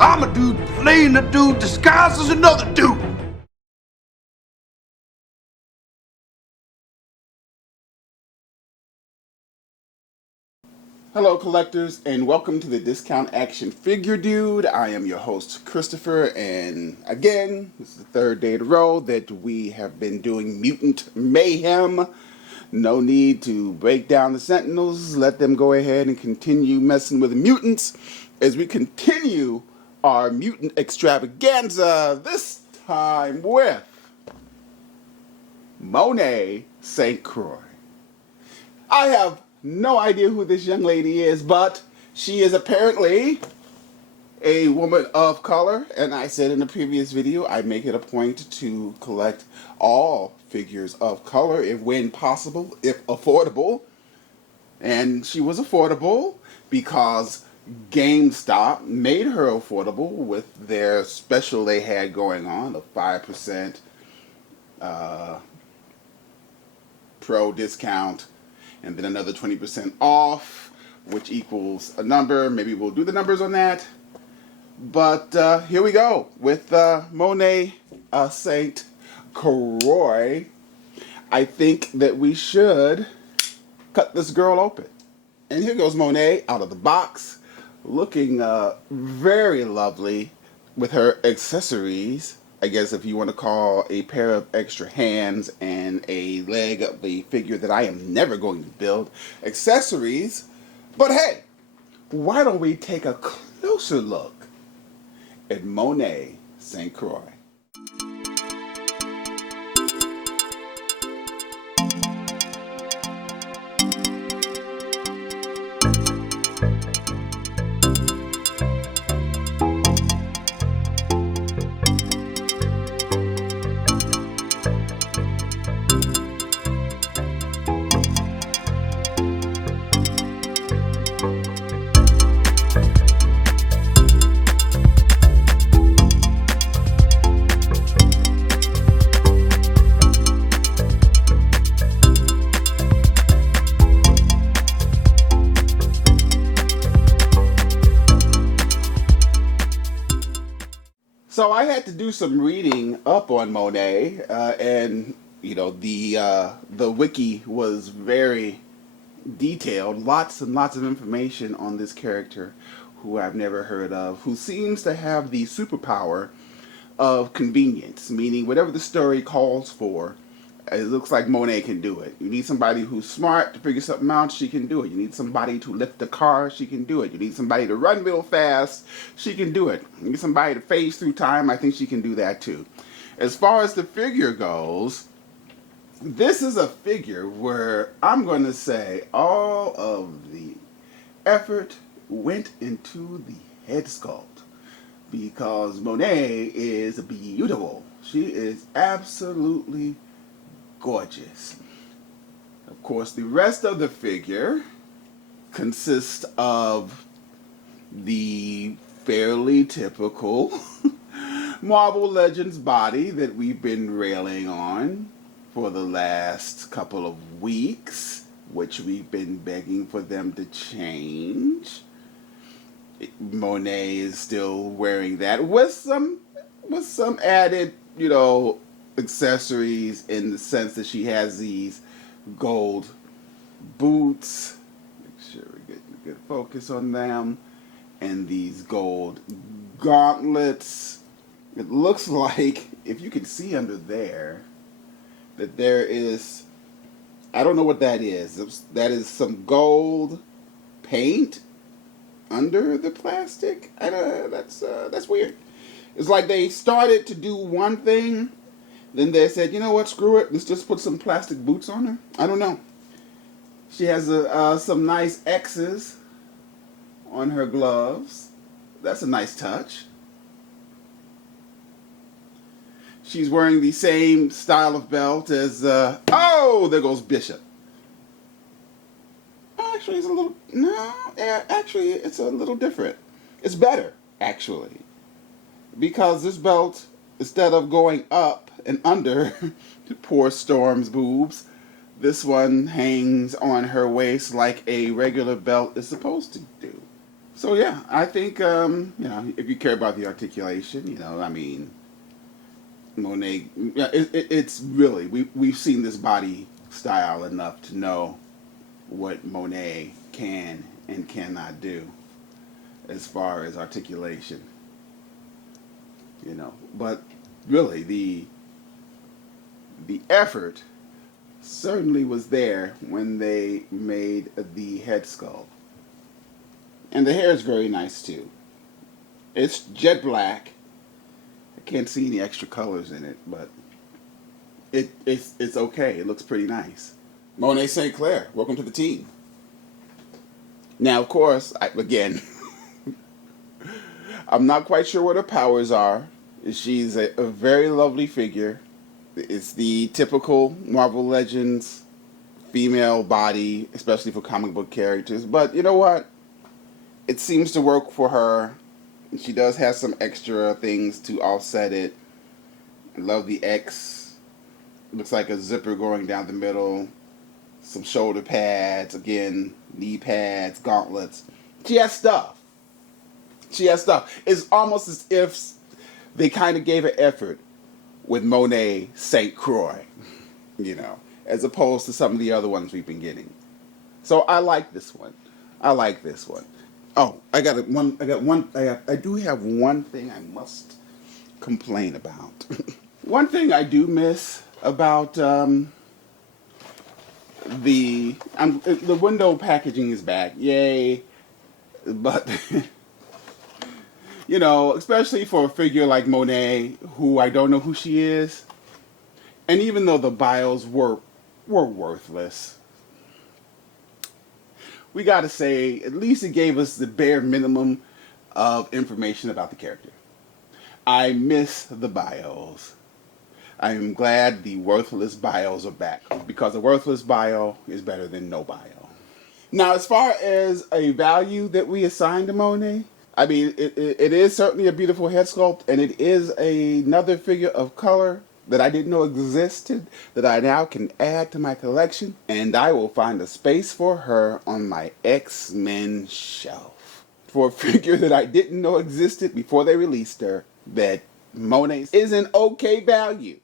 I'm a dude playing a dude disguised as another dude. Hello collectors, and welcome to the Discount Action Figure Dude. I am your host Christopher, and again, this is the third day in a row that we have been doing Mutant Mayhem. No need to break down the Sentinels. Let them go ahead and continue messing with the mutants as we continue our mutant extravaganza, this time with Monet St. Croix. I have no idea who this young lady is, but she is apparently a woman of color. And I said in the previous video, I make it a point to collect all figures of color, if when possible, if affordable. And she was affordable because GameStop made her affordable with their special they had going on, a 5% pro discount, and then another 20% off, which equals a number. Maybe we'll do the numbers on that. But here we go with Monet St. Croix. I think that we should cut this girl open. And here goes Monet out of the box, looking very lovely with her accessories. I guess if you want to call a pair of extra hands and a leg of the figure that I am never going to build accessories. But hey, why don't we take a closer look at Monet St. Croix? So I had to do some reading up on Monet, and you know the wiki was very detailed, lots and lots of information on this character who I've never heard of, who seems to have the superpower of convenience, meaning whatever the story calls for, it looks like Monet can do it. You need somebody who's smart to figure something out, she can do it. You need somebody to lift a car, she can do it. You need somebody to run real fast, she can do it. You need somebody to phase through time, I think she can do that too. As far as the figure goes, this is a figure where I'm going to say all of the effort went into the head sculpt, because Monet is beautiful. She is absolutely gorgeous. Of course, the rest of the figure consists of the fairly typical Marvel Legends body that we've been railing on for the last couple of weeks, which we've been begging for them to change. Monet is still wearing that with some added, accessories, in the sense that she has these gold boots. Make sure we get a good focus on them. And these gold gauntlets. It looks like, if you can see under there, that there is, I don't know what that is. That is some gold paint under the plastic. That's weird. It's like they started to do one thing, then they said, you know what, screw it, let's just put some plastic boots on her. I don't know. She has some nice X's on her gloves. That's a nice touch. She's wearing the same style of belt as, oh, there goes Bishop. Actually, it's a little different. It's better, actually. Because this belt, instead of going up and under poor Storm's boobs, this one hangs on her waist like a regular belt is supposed to do. So yeah, I think if you care about the articulation, I mean, Monet. Yeah, it's really we've seen this body style enough to know what Monet can and cannot do as far as articulation. But really the effort certainly was there when they made the head sculpt. And the hair is very nice too. It's jet black. I can't see any extra colors in it, but it's okay. It looks pretty nice. Monet St. Clair, welcome to the team. Now, of course, again, I'm not quite sure what her powers are. She's a very lovely figure. It's the typical Marvel Legends female body, especially for comic book characters. But you know what? It seems to work for her. She does have some extra things to offset it. I love the X. Looks like a zipper going down the middle. Some shoulder pads, again, knee pads, gauntlets. She has stuff. It's almost as if they kind of gave an effort with Monet St. Croix, as opposed to some of the other ones we've been getting. So I like this one. Oh, I do have one thing I must complain about. One thing I do miss about the window packaging is back. Yay. But especially for a figure like Monet, who I don't know who she is, and even though the bios were worthless, we gotta say, at least it gave us the bare minimum of information about the character. I miss the bios. I'm glad the worthless bios are back, because a worthless bio is better than no bio. Now, as far as a value that we assign to Monet, I mean, it is certainly a beautiful head sculpt, and it is another figure of color that I didn't know existed, that I now can add to my collection, and I will find a space for her on my X-Men shelf. For a figure that I didn't know existed before they released her, that Monet is an okay value.